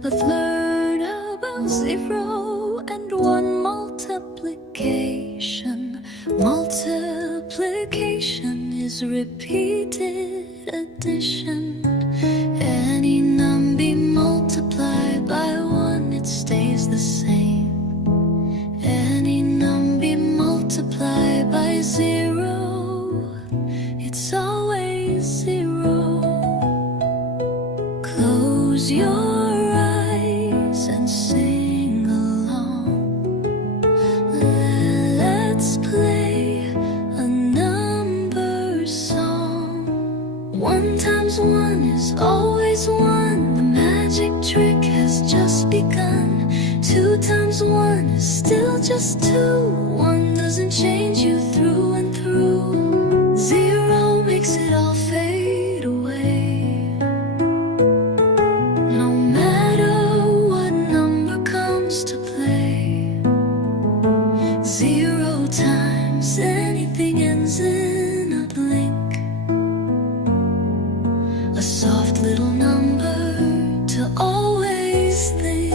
but learn about 0 and 1 multiplication. Multiplication is repeated addition. Any number multiplied by 1, it stays the same. Any number multiplied by 0, it's always 0. Close your eyes and sing along. Let's play a number song. 1 times 1 is always 1. The magic trick has just begun. 2 times 1 is still just 2. 1 doesn't change you through and through. 0 makes it all fade away. No matter what number comes to play, 0 times anything ends in a blink. A soft little number to always think.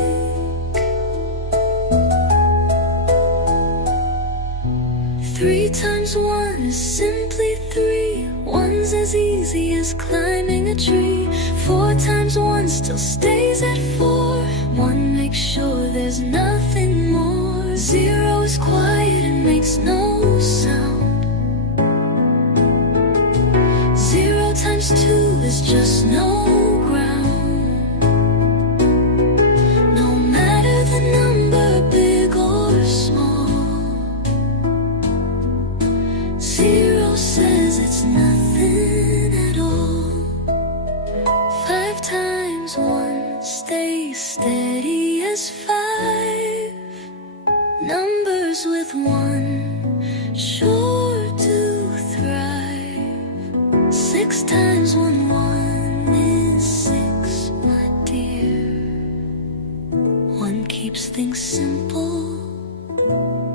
3 times 1 is simply 3. 1's as easy as climbing a tree. 4 times 1 still stays at 4. 1 makes sure there's nothing more. 0 is quiet and makes no sound. 0 times 2 is just no ground. No matter the number, big or small, 0 says it's nothing at all. 5 times 1 stays steady as 5. Numbers with 1 sure do thrive. 6 times 1, 1 is 6, my dear. 1 keeps things simple,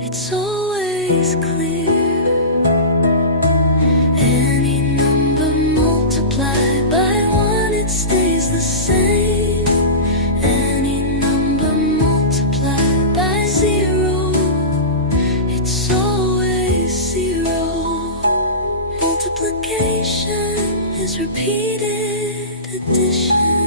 it's always clear. Any number multiplied by 1, it stays the same. Any number multiplied by 0, it's always 0. Multiplication is repeated addition.